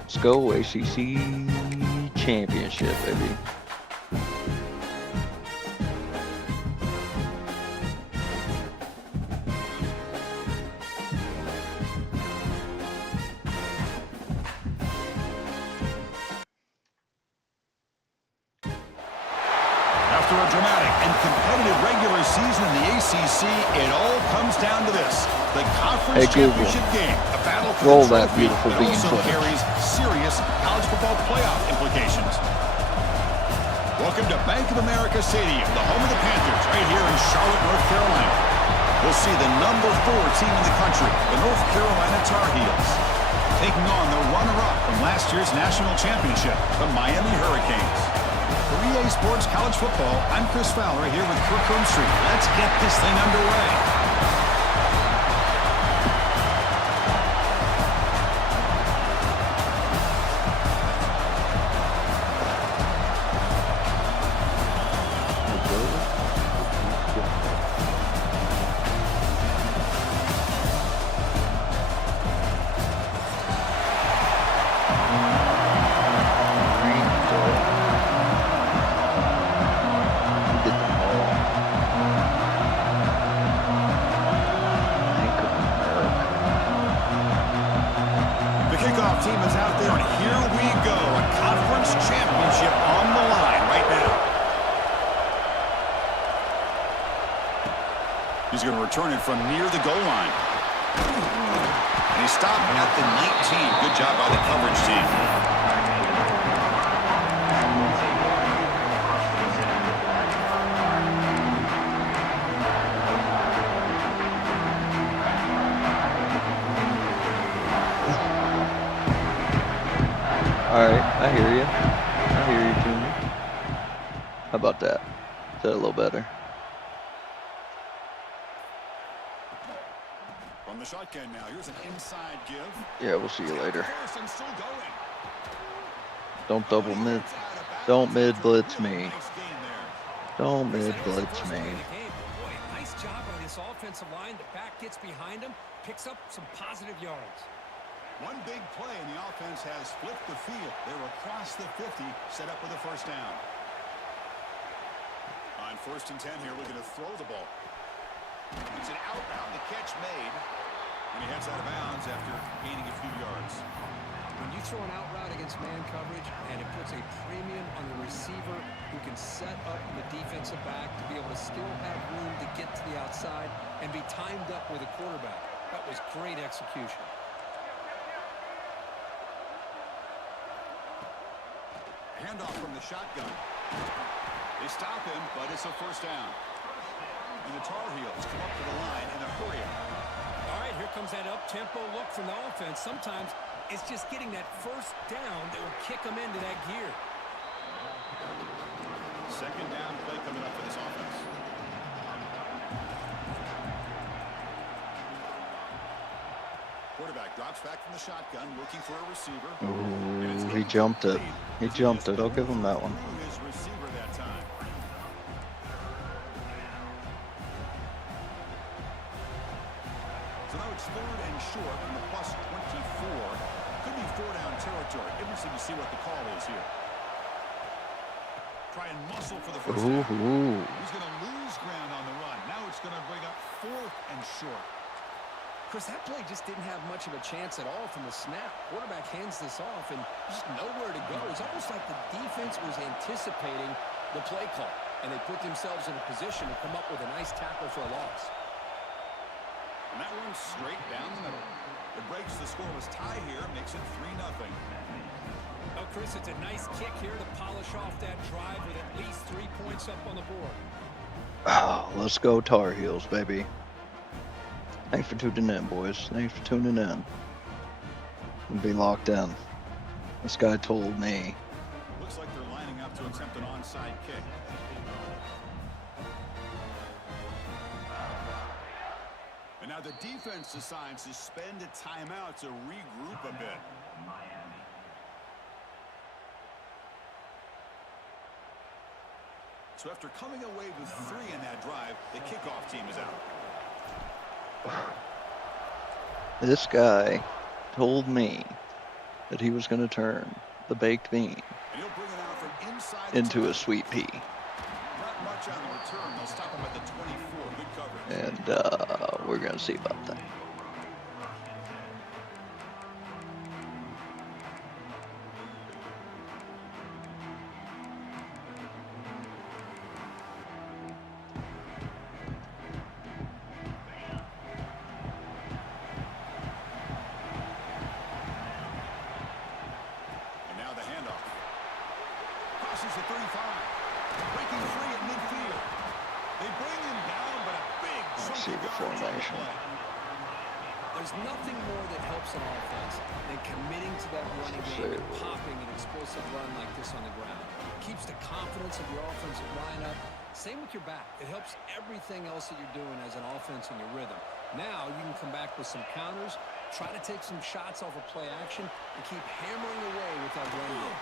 Let's go ACC championship, baby. After a dramatic and competitive regular season in the ACC, it all comes down to this. The conference championship game, a battle for Roll the that trophy beautiful that bean also footage. carries serious college football playoff implications. Welcome to Bank of America Stadium, the home of the Panthers, right here in Charlotte, North Carolina. We'll see the number 4 team in the country, the North Carolina Tar Heels, taking on the runner-up from last year's national championship, the Miami Hurricanes. For EA Sports College Football, I'm Chris Fowler here with Kirk Street. Let's get this thing underway. Team is out there, and here we go. A conference championship on the line right now. He's going to return it from near the goal line. And he stopped at the 19. Good job by the coverage team. Alright, I hear you. I hear you, Junior. How about that? Is that a little better? From the shotgun now, here's an inside give. Yeah, we'll see you later. Don't double mid. Don't mid blitz me. Don't mid blitz me. Nice job by this offensive line. The back gets behind him, picks up some positive yards. One big play in the offense has flipped the field. They're across the 50, set up with a first down. On 1st and 10 here, we're going to throw the ball. It's an out route, the catch made. And he heads out of bounds after gaining a few yards. When you throw an out route against man coverage, and it puts a premium on the receiver who can set up the defensive back to be able to still have room to get to the outside and be timed up with a quarterback. That was great execution. Handoff from the shotgun. They stop him, but it's a first down. And the Tar Heels come up to the line in a hurry. All right, here comes that up-tempo look from the offense. Sometimes it's just getting that first down that will kick them into that gear. Second down play coming up for this offense. Quarterback drops back from the shotgun, looking for a receiver. Ooh, he jumped it. He jumped it. I'll give him that one. His receiver that time. So now it's 3rd and short from the +24. Could be 4-down territory. Interesting to see what the call is here. Try and muscle for the first down. He's going to lose ground on the run. Now it's going to bring up 4th and short. Chris, that play just didn't have much of a chance at all from the snap. Quarterback hands this off and just nowhere to go. It's almost like the defense was anticipating the play call, and they put themselves in a position to come up with a nice tackle for a loss. And that one straight down the middle. It breaks the scoreless tie here, makes it 3-0. Oh, Chris, it's a nice kick here to polish off that drive with at least 3 points up on the board. Oh, let's go Tar Heels, baby. Thanks for tuning in, boys. Thanks for tuning in. We'll be locked in. This guy told me. Looks like they're lining up to to attempt an onside kick. And now the defense decides to spend a timeout to regroup a bit. So after coming away with 3 in that drive, the kickoff team is out. This guy told me that he was going to turn the baked bean And he'll bring it out from inside into a sweet pea. Not much on the return. They'll stop him at the 24. Good coverage. And we're going to see about that. Crosses the 35. Breaking free at midfield. They bring him down, but a big chunk See of the yardage on the formation. play. There's nothing more that helps an offense than committing to that running game and popping an explosive run like this on the ground. It keeps the confidence of your offensive lineup. Same with your back. It helps everything else that you're doing as an offense in your rhythm. Now you can come back with some counters, try to take some shots off of play action, and keep hammering away with that run game.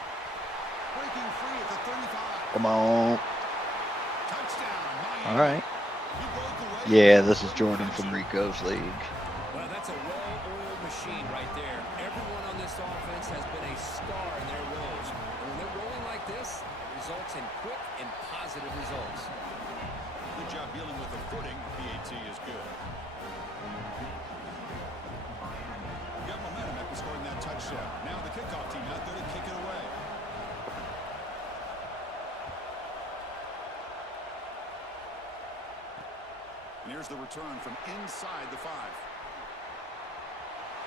Breaking free at the 35. Come on. Touchdown, Miami. All right. He broke away. Yeah, this is Jordan from Rico's league. Well, that's a well-oiled machine right there. Everyone on this offense has been a star in their roles. And when they're rolling like this, it results in quick and positive results. Good job dealing with the footing. PAT is good. Got momentum after scoring that touchdown. Now the kickoff team out there to kick it away. And here's the return from inside the 5.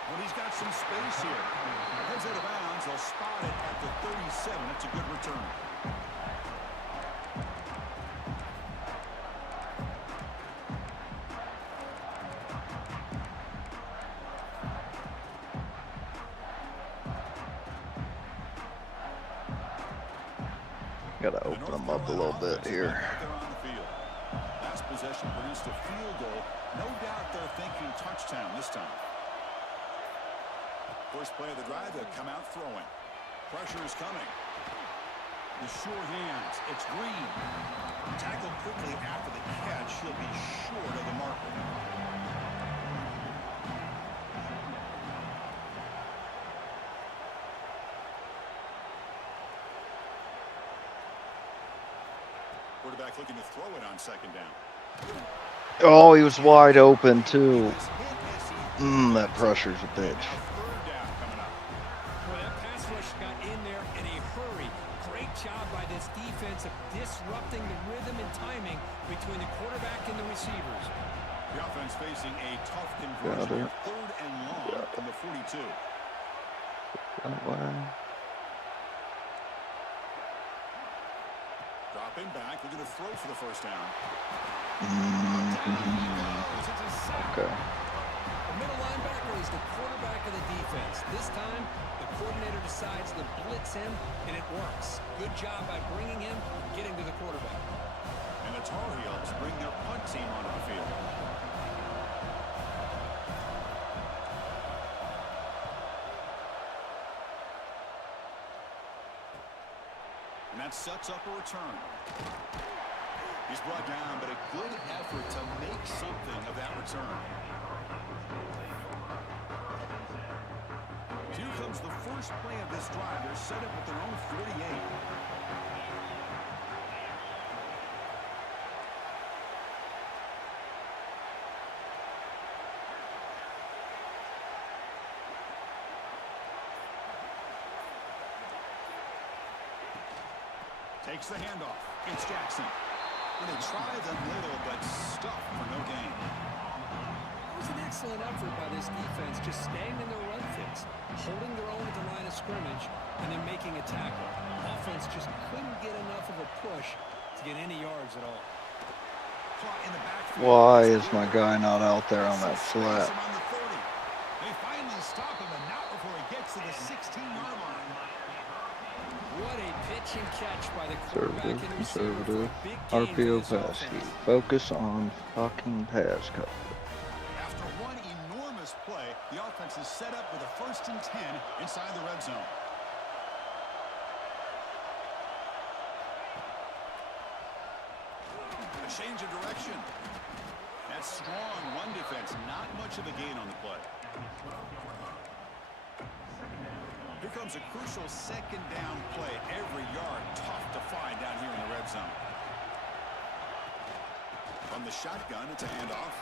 When he's got some space here. Goes out of bounds. They'll spot it at the 37. It's a good return. Gotta open them up a little bit here. Last possession produced a field goal. No doubt they're thinking touchdown this time. First play of the drive, they'll come out throwing. Pressure is coming. The sure hands. It's Green. Tackled quickly after the catch. He'll be short of the marker. Quarterback looking to throw it on second down. Oh, he was wide open too. That pressure's a bitch. Third down coming up. Well, that pass rush got in there in a hurry. Great job by this defense of disrupting the rhythm and timing between the quarterback and the receivers. The offense facing a tough conversion. Third and long from the 42. Dropping back, looking to throw for the first down. Okay. The middle linebacker is the quarterback of the defense. This time, the coordinator decides to blitz him, and it works. Good job by bringing him, getting to the quarterback. And the Tar Heels bring their punt team onto the field. And that sets up a return. He's brought down, but a good effort to make something of that return. Here comes the first play of this drive. They're set up at their own 48. Takes the handoff. It's Jackson. And they try the middle, but stuff for no gain. It was an excellent effort by this defense, just staying in their run fits, holding their own at the line of scrimmage, and then making a tackle. Offense just couldn't get enough of a push to get any yards at all. Caught in the backfield. Why is my guy not out there on that flat? On the 30. They finally stop him, and not before he gets to the 16-yard line. What a pitch and catch by the quarterback Conservative, and receiver for conservative. a big gain for RPO this pass key. offense. Focus on fucking pass coverage. After one enormous play, the offense is set up with a 1st and 10 inside the red zone. A change of direction. That's strong run defense. Not much of a gain on the play. Here comes a crucial 2nd down play. Every yard tough to find down here in the red zone. From the shotgun, it's a handoff.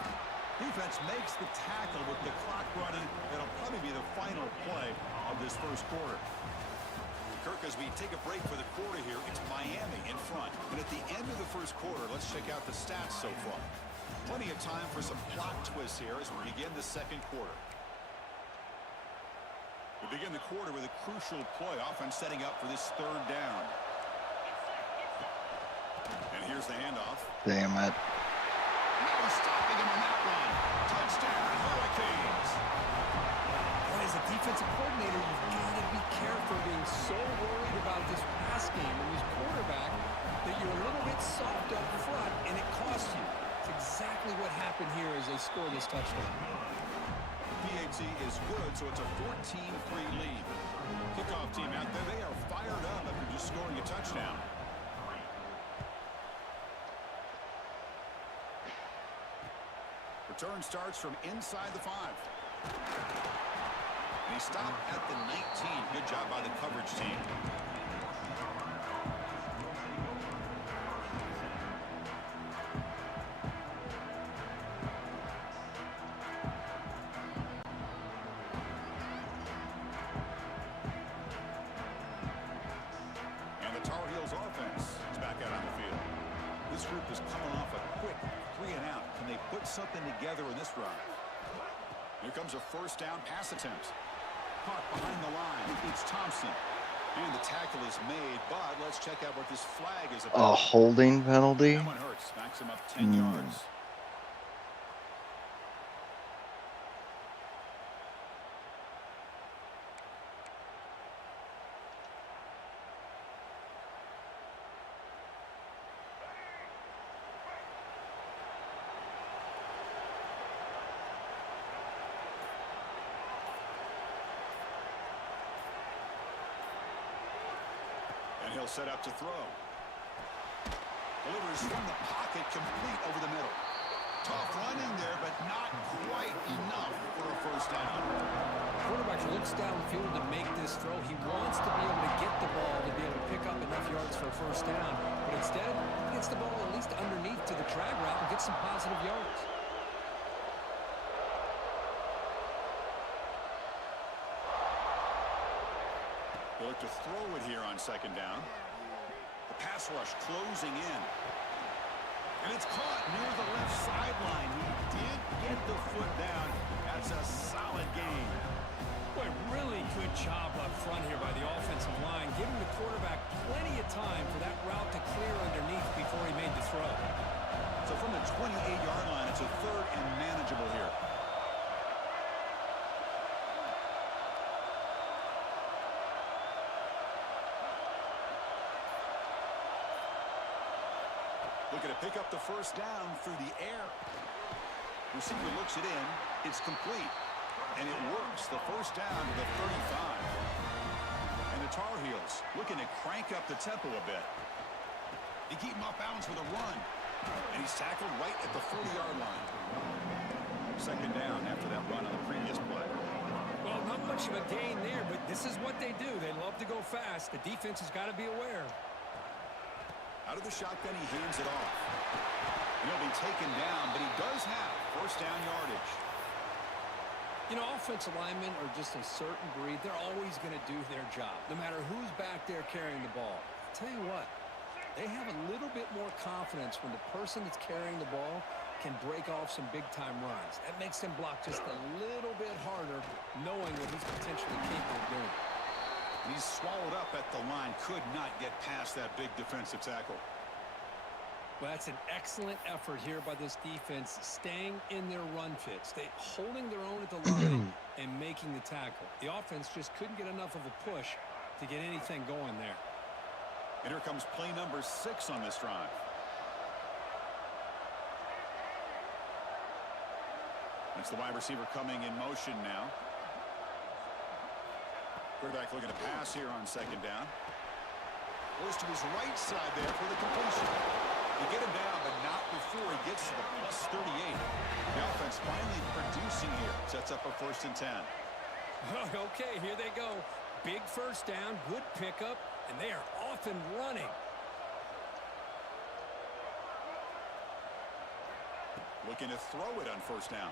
Defense makes the tackle with the clock running. It'll probably be the final play of this 1st quarter. Kirk, as we take a break for the quarter here, it's Miami in front. But at the end of the 1st quarter, let's check out the stats so far. Plenty of time for some plot twists here as we begin the 2nd quarter. We begin the quarter with a crucial play. Offense setting up for this 3rd down. And here's the handoff. Damn it. No stopping him on that one. Touchdown, Hurricanes. Boy, as a defensive coordinator, you've got to be careful being so worried about this pass game and this quarterback that you're a little bit soft up front, and it costs you. It's exactly what happened here as they score this touchdown. PAT is good, so it's a 14-3 lead. Kickoff team out there, they are fired up after just scoring a touchdown. Return starts from inside the 5. And he stopped at the 19. Good job by the coverage team. And the Tar Heels offense is back out on the field. This group is coming off a quick 3 and out. Can they put something together in this drive? Here comes a 1st down pass attempt. Caught behind the line. It's Thompson. And the tackle is made, but let's check out what this flag is about. A holding penalty? That one hurts. Backs him up 10 yards. And he'll set up to throw. Delivers from the pocket, complete over the middle. Tough running there, but not quite enough for a 1st down. The quarterback looks downfield to make this throw. He wants to be able to get the ball to be able to pick up enough yards for a 1st down. But instead, he gets the ball at least underneath to the drag route and gets some positive yards. He'll look to throw it here on 2nd down. The pass rush closing in. And it's caught near the left sideline. He did get the foot down. That's a solid gain. Boy, really good job up front here by the offensive line, giving the quarterback plenty of time for that route to clear underneath before he made the throw. So from the 28-yard line, it's a 3rd and manageable here. Looking to pick up the 1st down through the air. Receiver looks it in. It's complete. And it works. The 1st down to the 35. And the Tar Heels looking to crank up the tempo a bit. They keep him off bounds with a run. And he's tackled right at the 40-yard line. 2nd down after that run on the previous play. Well, not much of a gain there, but this is what they do. They love to go fast. The defense has got to be aware. Out of the shotgun, he hands it off. And he'll be taken down, but he does have 1st down yardage. You know, offensive linemen are just a certain breed. They're always going to do their job, no matter who's back there carrying the ball. I'll tell you what, they have a little bit more confidence when the person that's carrying the ball can break off some big-time runs. That makes them block just a little bit harder, knowing what he's potentially capable of doing. He's swallowed up at the line. Could not get past that big defensive tackle. Well, that's an excellent effort here by this defense, staying in their run fit, holding their own at the line and making the tackle. The offense just couldn't get enough of a push to get anything going there. And here comes play number 6 on this drive. It's the wide receiver coming in motion now. Quarterback looking to pass here on 2nd down. Goes to his right side there for the completion. They get him down, but not before he gets to the plus 38. The offense finally producing here. Sets up a 1st and 10. Okay, here they go. Big 1st down, good pickup, and they are off and running. Looking to throw it on 1st down.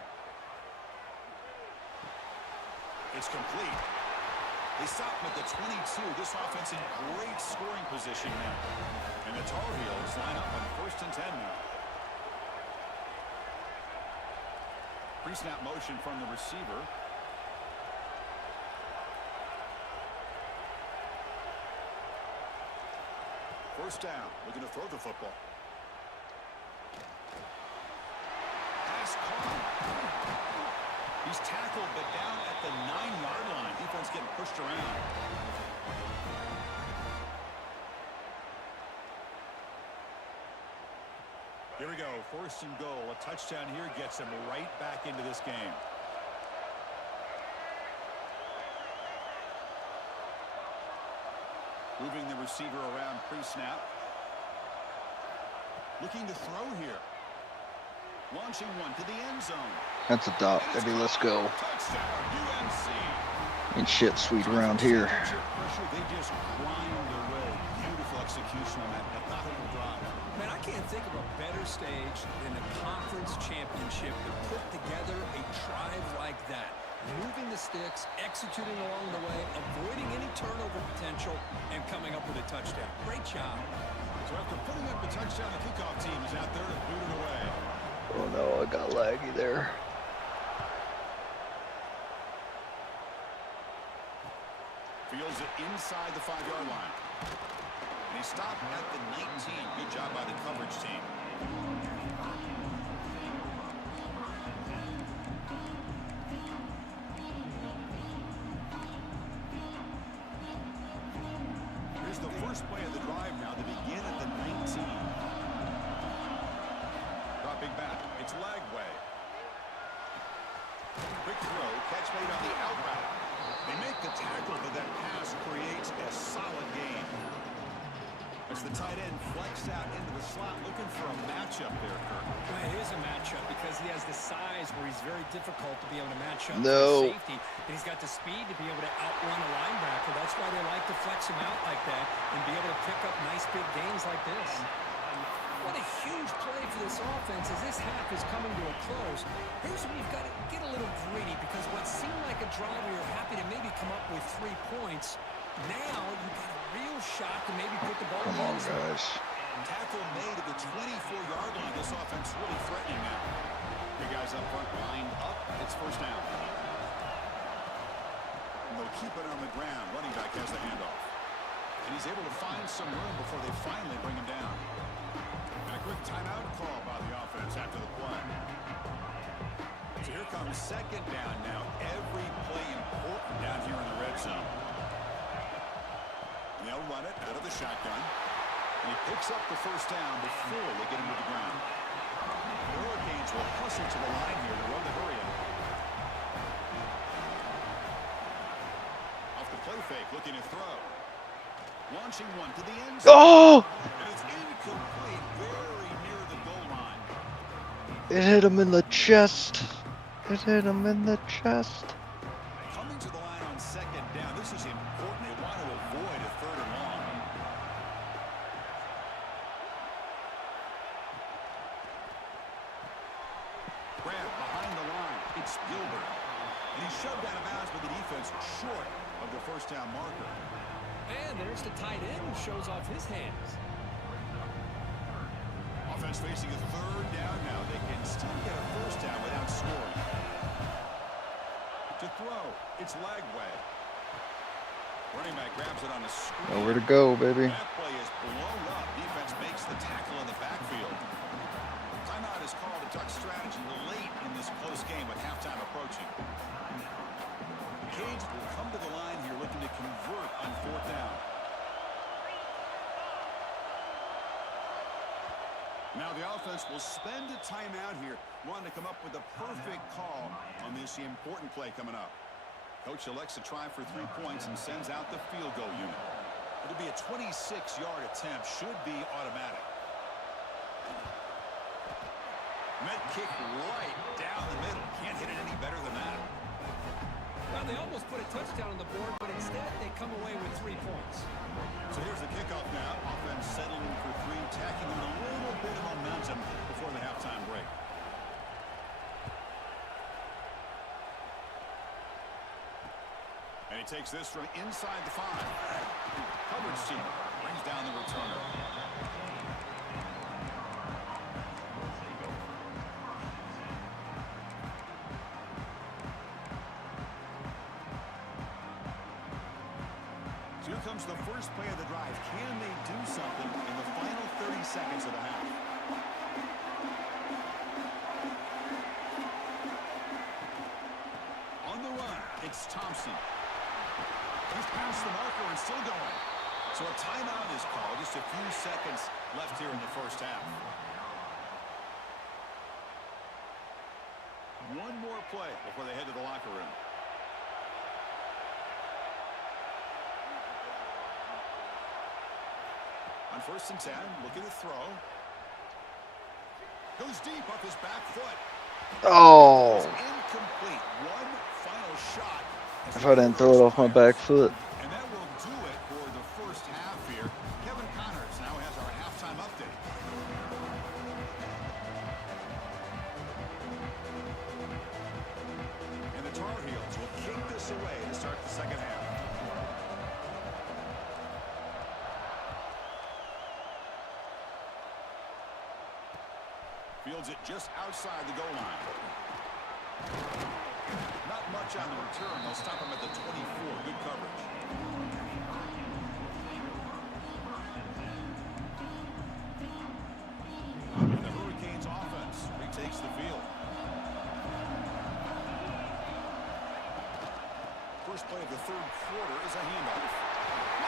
It's complete. They stop him at the 22. This offense in great scoring position now. And the Tar Heels line up on 1st and 10 now. Pre-snap motion from the receiver. First down, looking to throw the football. Pass caught. He's tackled, but down at the 9-yard line. Defense getting pushed around. Here we go, 1st and goal. A touchdown here gets him right back into this game. Moving the receiver around pre-snap. Looking to throw here. Launching one to the end zone. That's a dot, baby. Let's go. Touchdown, UNC. Ain't shit sweet around here. Pressure, they just grind their way. Beautiful execution on that methodical drive. Man, I can't think of a better stage than a conference championship to put together a drive like that. Moving the sticks, executing along the way, avoiding any turnover potential, and coming up with a touchdown. Great job. So after putting up the touchdown, the kickoff team is out there to boot it away. Oh no, I got laggy there. Fields it inside the 5-yard line. And he stopped at the 19. Good job by the coverage team. Here's the first play of the drive now to begin at the 19. Dropping back. It's Lagway. Quick throw. Catch made on the out route. They make the tackle, but that pass creates a solid gain. As the tight end flexed out into the slot, looking for a matchup there, Kirk. Well, it is a matchup because he has the size where he's very difficult to be able to match up No. for safety. And he's got the speed to be able to outrun a linebacker. That's why they like to flex him out like that and be able to pick up nice big gains like this. What a huge play for this offense as this half is coming to a close. Here's where you've got to get a little greedy because what seemed like a drive where you're happy to maybe come up with 3 points, now you've got a real shot to maybe put the ball in the end zone. Guys. Tackle made at the 24-yard line. This offense really threatening now. Three guys up front, lined up. It's 1st down. And they'll keep it on the ground. Running back has the handoff. And he's able to find some room before they finally bring him down. And a quick timeout call by the offense after the play. So here comes 2nd down now. Every play important down here in the red zone. And they'll run it out of the shotgun. And he picks up the 1st down before they get him to the ground. The Hurricanes will hustle to the line here to run the hurry up. Off the play fake, looking to throw. Launching one to the end zone. Oh! And it's incomplete, very near the goal line. It hit him in the chest. It hit him in the chest. Coming to the line on 2nd down. This is important. They want to avoid a 3rd and long. Grab behind the line. It's Gilbert. And he's shoved out of bounds by the defense short of the 1st down marker. And there's the tight end who shows off his hands. Offense facing a 3rd down now. They can still get a 1st down without scoring. To throw, it's Lagway. Running back grabs it on the screen. Nowhere to go, baby. That play is blown up. Defense makes the tackle in the backfield. Timeout is called to duck strategy late in this close game with halftime approaching. Canes will come to the line here looking to convert on 4th down. Now the offense will spend a timeout here, wanting to come up with a perfect call on this important play coming up. Coach elects to try for 3 points and sends out the field goal unit. It'll be a 26-yard attempt, should be automatic. Met kick right down the middle. Can't hit it any better than that. Well, they almost put a touchdown on the board, but instead they come away with 3 points. So here's the kickoff now. Offense settling for 3, tacking on a little bit of momentum before the halftime break. And he takes this from inside the 5. Coverage team brings down the returner. So here comes the first play of the drive. Can they do something in the final 30 seconds of the half? On the run, it's Thompson. He's past the marker and still going. So a timeout is called. Just a few seconds left here in the first half. One more play before they head to the locker room. On 1st and 10, looking to throw. Goes deep off his back foot. Oh. Incomplete. One final shot. If I didn't throw it off my back foot. And that will do it for the first half here. Kevin Connors now has our halftime update. And the Tar Heels will kick this away to start the second half. Fields it just outside the goal line. Not much on the return. They'll stop him at the 24. Good coverage. The Hurricanes offense retakes the field. First play of the 3rd quarter is a handoff.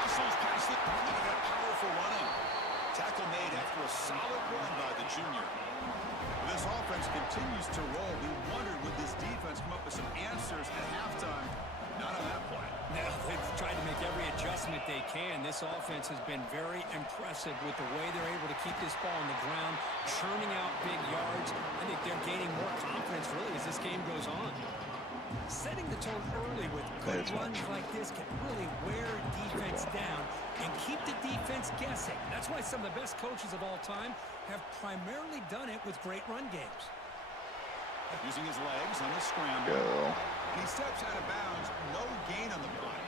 Muscles past it. Look at that powerful running. Tackle made after a solid run by the junior. This offense continues to roll. We wondered, would this defense come up with some answers at halftime? Not on that play. Now, they've tried to make every adjustment they can. This offense has been very impressive with the way they're able to keep this ball on the ground, churning out big yards. I think they're gaining more confidence, really, as this game goes on. Setting the tone early with good runs like this can really wear defense down and keep the defense guessing. That's why some of the best coaches of all time have primarily done it with great run games. Using his legs on the scramble. He steps out of bounds. No gain on the play.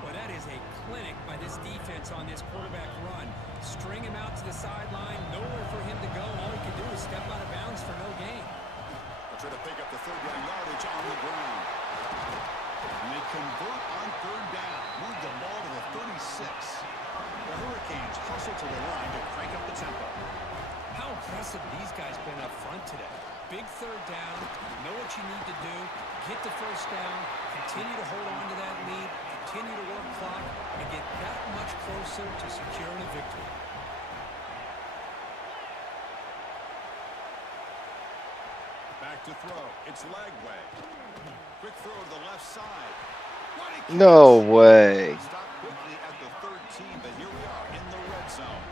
Well, that is a clinic by this defense on this quarterback run. String him out to the sideline. Nowhere for him to go. All he can do is step out of bounds for no gain. Try to pick up the 3rd down yardage on the ground. And they convert on 3rd down. Move the ball to the 36. The Hurricanes hustle to the line to crank up the tempo. How impressive these guys been up front today. Big 3rd down. Know what you need to do. Get the 1st down. Continue to hold on to that lead. Continue to work clock and get that much closer to securing a victory. Back to throw. It's Lagway. Quick throw to the left side. No way. Stop quickly at the 13, but here we are in the red zone.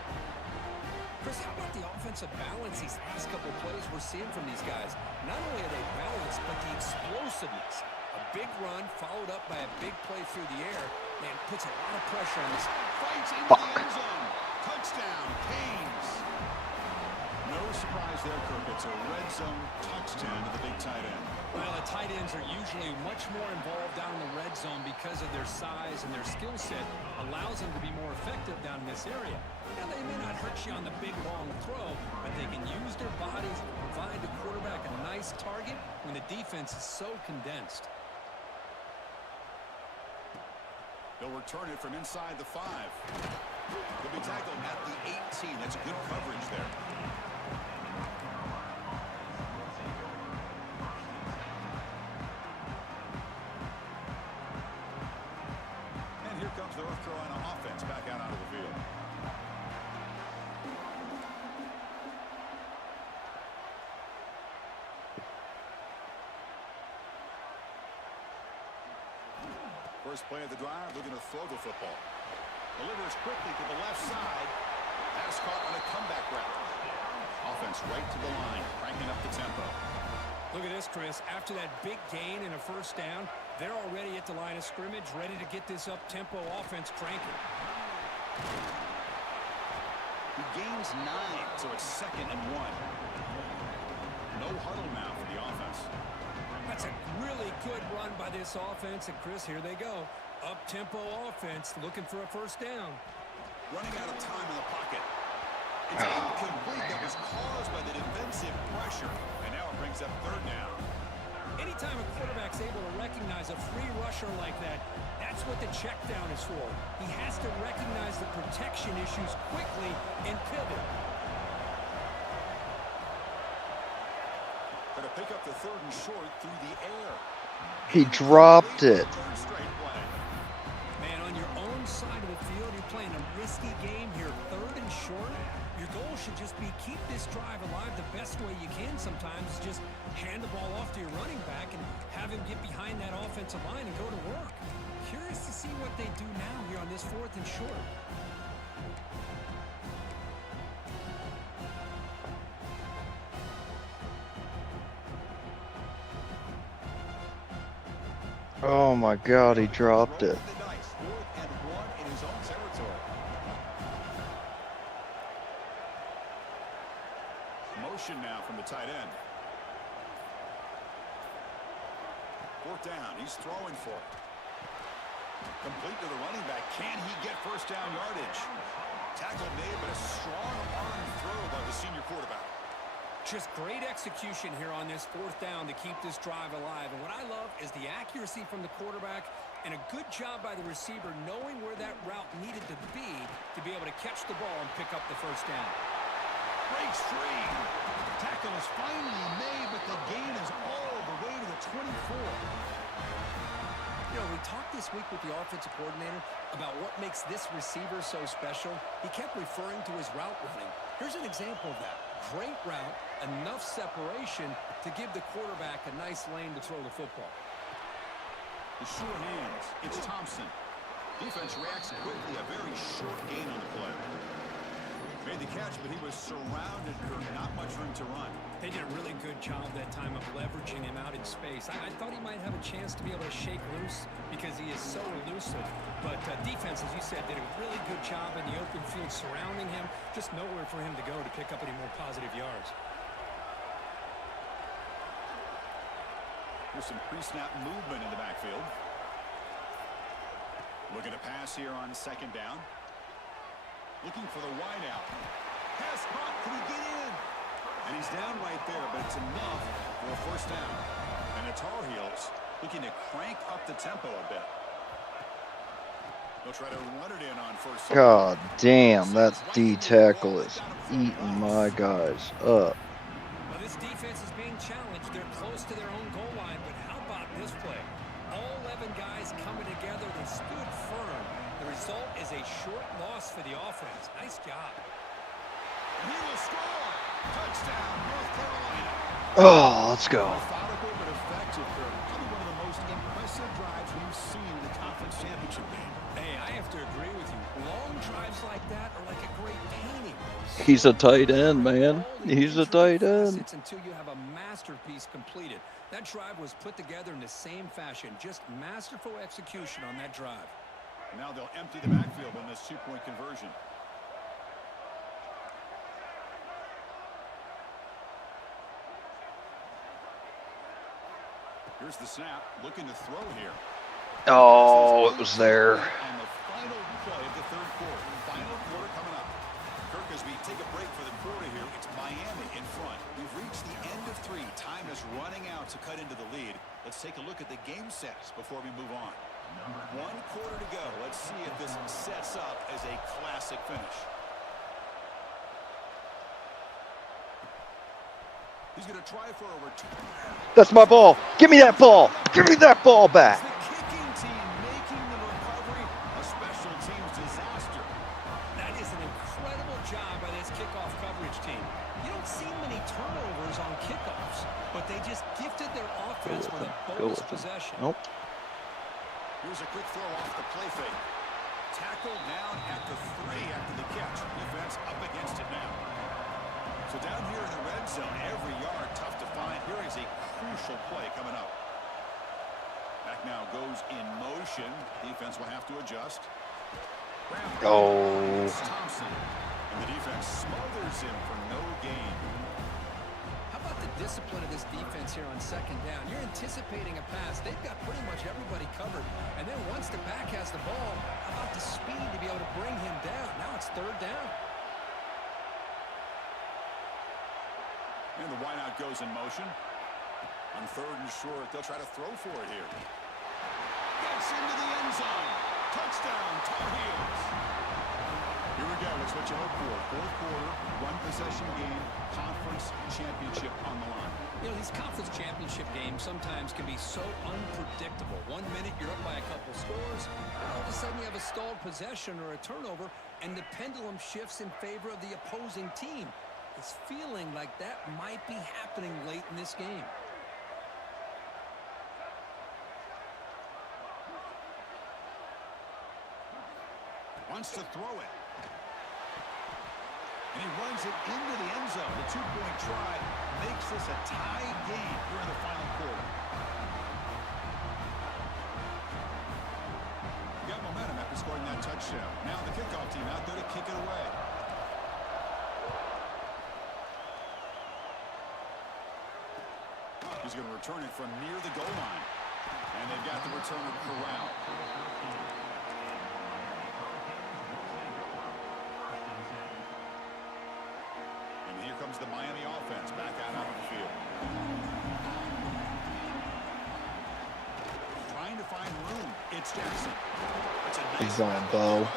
Chris, how about the offensive balance these last couple plays we're seeing from these guys? Not only are they balanced, but the explosiveness. A big run followed up by a big play through the air. Man, puts a lot of pressure on this. Fights into the end zone. Touchdown, Canes. No surprise there, Kirk. It's a red zone touchdown to the big tight end. Well, the tight ends are usually much more involved down in the red zone because of their size and their skill set allows them to be more effective down in this area. Now, they may not hurt you on the big, long throw, but they can use their bodies to provide the quarterback a nice target when the defense is so condensed. They'll return it from inside the 5. They'll be tackled at the 18. That's good coverage there. And here comes the North Carolina offense back out onto the field. First play of the drive, looking to throw the football. Delivers quickly to the left side. Pass caught on a comeback route. Offense right to the line, cranking up the tempo. Look at this, Chris. After that big gain and a first down, they're already at the line of scrimmage, ready to get this up-tempo offense cranking. He gains 9, so it's 2nd and 1. No huddle now for the offense. That's a really good run by this offense. And, Chris, here they go. Up-tempo offense looking for a first down. Running out of time in the pocket. It's incomplete. That was caused by the defensive pressure. And now it brings up 3rd down. Anytime a quarterback's able to recognize a free rusher like that, that's what the check down is for. He has to recognize the protection issues quickly and pivot. Going to pick up the 3rd and short through the air. He dropped it. Man, on your own side of the field, you're playing a risky game here. 3rd and short. Your goal should just be keep this drive alive the best way you can sometimes. Just hand the ball off to your running back and have him get behind that offensive line and go to work. Curious to see what they do now here on this 4th and short. Oh my God, he dropped it. Motion now from the tight end. 4th down. He's throwing for it. Complete to the running back. Can he get first down yardage? Tackle made, but a strong arm throw by the senior quarterback. Just great execution here on this 4th down to keep this drive alive. And what I love is the accuracy from the quarterback and a good job by the receiver knowing where that route needed to be able to catch the ball and pick up the first down. Breaks free. Tackle is finally made, but the gain is all the way to the 24. You know, we talked this week with the offensive coordinator about what makes this receiver so special. He kept referring to his route running. Here's an example of that. Great route, enough separation to give the quarterback a nice lane to throw the football. The sure hands. It's Thompson. Defense reacts quickly. A very short gain on the play. Made the catch, but he was surrounded, Kirk. Not much room to run. They did a really good job that time of leveraging him out in space. I thought he might have a chance to be able to shake loose because he is so elusive. But defense, as you said, did a really good job in the open field surrounding him. Just nowhere for him to go to pick up any more positive yards. There's some pre-snap movement in the backfield. Looking to pass here on 2nd down. Looking for the wide out. Pass caught. Can he get in? And he's down right there, but it's enough for a first down. And the Tar Heels looking to crank up the tempo a bit. They'll try to run it in on first. God damn, that D tackle is eating my guys up. Well, this defense is being challenged. They're close to their own goal line, but how about this play? All 11 guys coming together. They stood firm. The result is a short loss for the offense. Nice job. He will score. Touchdown, North Carolina. Oh, let's go. Methodical but effective. Probably one of the most impressive drives we've seen in the conference championship game. Hey, I have to agree with you. Long drives like that are like a great painting. He's a tight end, man. He's a tight end. Until you have a masterpiece completed. That drive was put together in the same fashion. Just masterful execution on that drive. Now they'll empty the backfield on this 2-point conversion. Here's the snap. Looking to throw here. Oh, it was there. On the final play of the 3rd quarter. Final quarter coming up. Kirk, as we take a break for the quarter here, it's Miami in front. We've reached the end of 3. Time is running out to cut into the lead. Let's take a look at the game sets before we move on. 1 quarter to go. Let's see if this sets up as a classic finish. He's going to try for a return. That's my ball. Give me that ball. Give me that ball back. The kicking team making the recovery a special teams disaster. That is an incredible job by this kickoff coverage team. You don't see many turnovers on kickoffs, but they just gifted their offense with a bonus possession. Nope. Here's a quick throw off the play fake. Tackle down at the 3 after the catch. Defense up against it now. So down here in the red zone, every yard tough to find. Here is a crucial play coming up. Back now goes in motion. Defense will have to adjust. Oh. Thompson. And the defense smothers him for no gain. How about the discipline of this defense here on second down? You're anticipating a pass. They've got pretty much everybody covered. And then once the back has the ball, how about the speed to be able to bring him down? Now it's third down. And the wideout goes in motion. On third and short, they'll try to throw for it here. Gets into the end zone. Touchdown, Tar Heels. Here we go. It's what you hope for. Fourth quarter, one possession game, conference championship on the line. You know, these conference championship games sometimes can be so unpredictable. 1 minute you're up by a couple scores, all of a sudden you have a stalled possession or a turnover, and the pendulum shifts in favor of the opposing team. It's feeling like that might be happening late in this game. Wants to throw it. And he runs it into the end zone. The two-point try makes this a tied game here in the final quarter. Got momentum after scoring that touchdown. Now the kickoff team out there to kick it away. He's going to return it from near the goal line. And they've got the returner corralled. Comes the Miami offense back out onto the field. Trying to find room. It's Jackson. It's a nice He's on, Bo.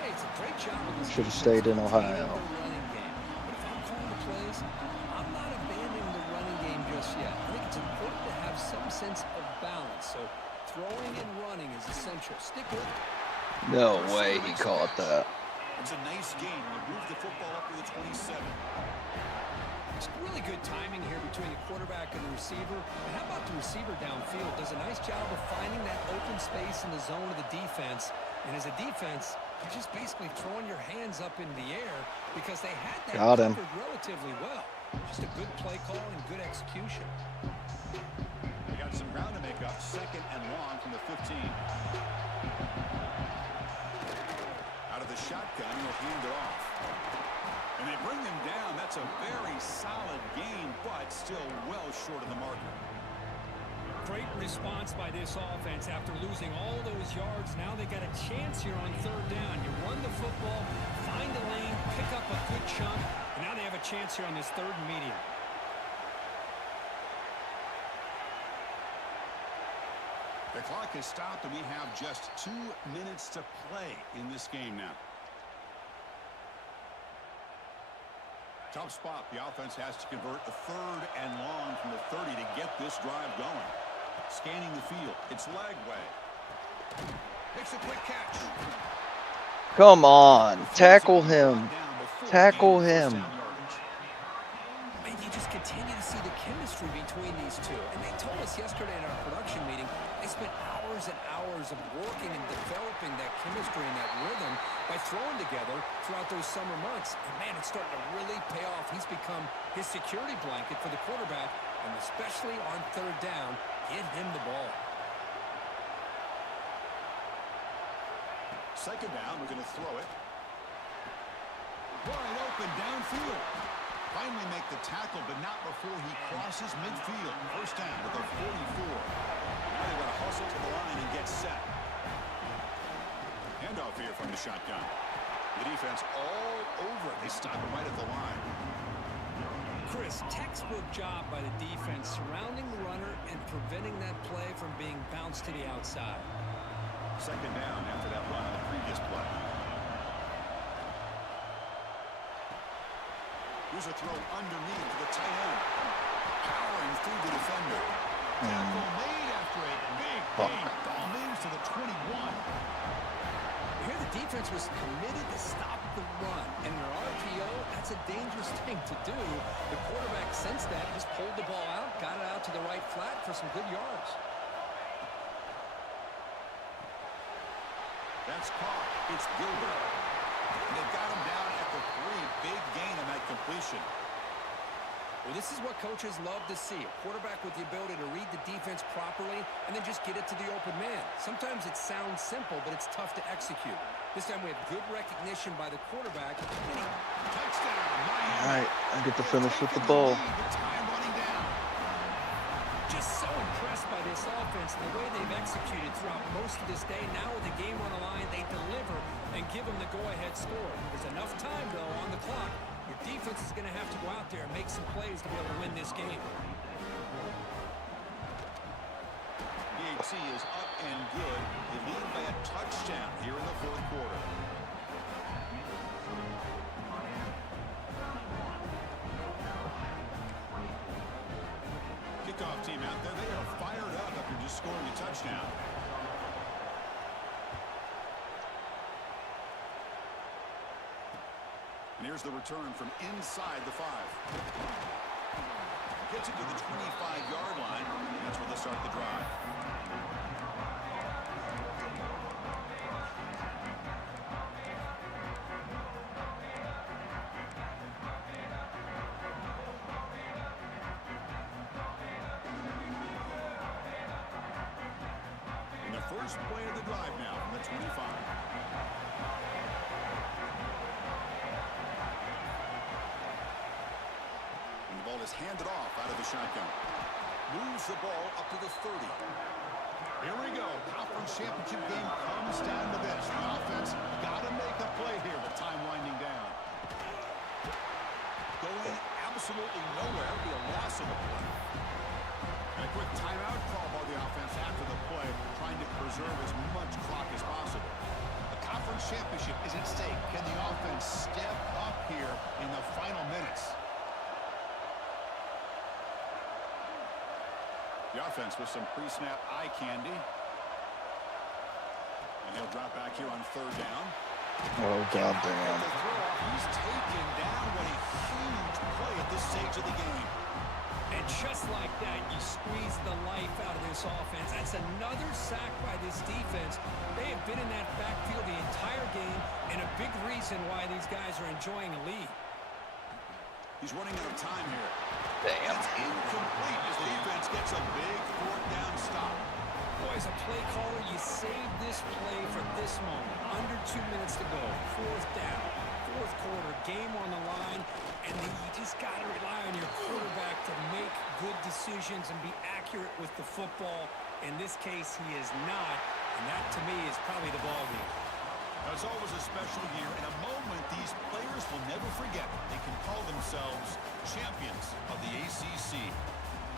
Hey, it's a great job of this. Should have stayed in Ohio. Running game. But if I'm calling the plays, I'm not abandoning the running game just yet. I think it's important to have some sense of balance. So throwing and running is essential. Stick with it. No way he caught that. It's a nice game. You move the football up to the 27. It's really good timing here between the quarterback and the receiver. And how about the receiver downfield? Does a nice job of finding that open space in the zone of the defense. And as a defense, you're just basically throwing your hands up in the air because they had that covered relatively well. Just a good play call and good execution. They got some ground to make up. Second and long from the 15. Out of the shotgun, he'll hand it off. And they bring him down. That's a very solid game, but still well short of the marker. Great response by this offense after losing all those yards. Now they got a chance here on third down. You run the football, find a lane, pick up a good chunk, and now they have a chance here on this third and medium. The clock has stopped, and we have just 2 minutes to play in this game now. Tough spot. The offense has to convert a third and long from the 30 to get this drive going. Scanning the field. It's leg way. Makes a quick catch. Come on. Tackle him. Tackle him. And you just continue to see the chemistry between these two. And they told us yesterday in our production meeting, they spent hours and hours of working and developing that chemistry and that rhythm by throwing together throughout those summer months. And man, it's starting to really pay off. He's become his security blanket for the quarterback, and especially on third down, get him the ball. Second down, we're going to throw it. Wide open downfield. Finally make the tackle, but not before he crosses midfield. First down with a 44. Now they're going to hustle to the line and get set. Handoff here from the shotgun. The defense all over it. They stop it right at the line. Chris, textbook job by the defense surrounding the runner and preventing that play from being bounced to the outside. Second down after that run on the previous play. Here's a throw underneath to the tight end. Powering through the defender. Tackle made after a big gain. Ball moves to the 21. Here the defense was committed to stop the run. And in an RPO, that's a dangerous thing to do. The quarterback sensed that, just pulled the ball out, got it out to the right flat for some good yards. That's caught. It's Gilbert. And they've got him down at the 3. Big gain on that completion. Well, this is what coaches love to see. A quarterback with the ability to read the defense properly and then just get it to the open man. Sometimes it sounds simple, but it's tough to execute. This time we have good recognition by the quarterback. Touchdown, Miami. All right, I get to finish with the ball. Time running down. Just so impressed by this offense and the way they've executed throughout most of this day. Now with the game on the line, they deliver and give them the go-ahead score. There's enough time, though, on the clock. Your defense is going to have to go out there and make some plays to be able to win this game. DHC is up and good. They lead by a touchdown here in the 4th quarter. Kickoff team out there. They are fired up after just scoring a touchdown. And here's the return from inside the 5. Gets it to the 25-yard line. And that's where they'll start the drive. And the first play of the drive now from the 25. Ball is handed off out of the shotgun. Moves the ball up to the 30. Here we go. Conference championship game comes down to this. The offense got to make a play here with time winding down. Going absolutely nowhere. Be a loss of a play. And a quick timeout call by the offense after the play, trying to preserve as much clock as possible. The conference championship is at stake. Can the offense step up here in the final minutes? The offense with some pre-snap eye candy. And he'll drop back here on 3rd down. Oh, goddamn. He's taken down. What a huge play at this stage of the game. And just like that, you squeeze the life out of this offense. That's another sack by this defense. They have been in that backfield the entire game, and a big reason why these guys are enjoying a lead. He's running out of time here. Damn. It's incomplete as the defense gets a big 4th down stop. Boy, as a play caller, you save this play for this moment. Under 2 minutes to go. 4th down. 4th quarter. Game on the line. And then you just got to rely on your quarterback to make good decisions and be accurate with the football. In this case, he is not. And that, to me, is probably the ballgame. Now, it's always a special year, and a moment these players will never forget. They can call themselves champions of the ACC.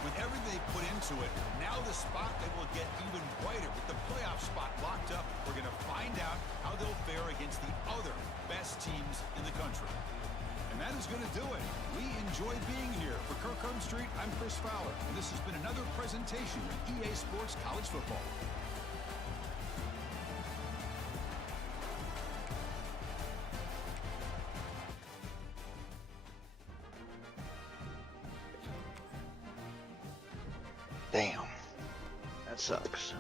With everything they put into it, now the spotlight will get even brighter with the playoff spot locked up. We're going to find out how they'll fare against the other best teams in the country. And that is going to do it. We enjoyed being here. For Kirk Street, I'm Chris Fowler, and this has been another presentation of EA Sports College Football. Damn. That sucks.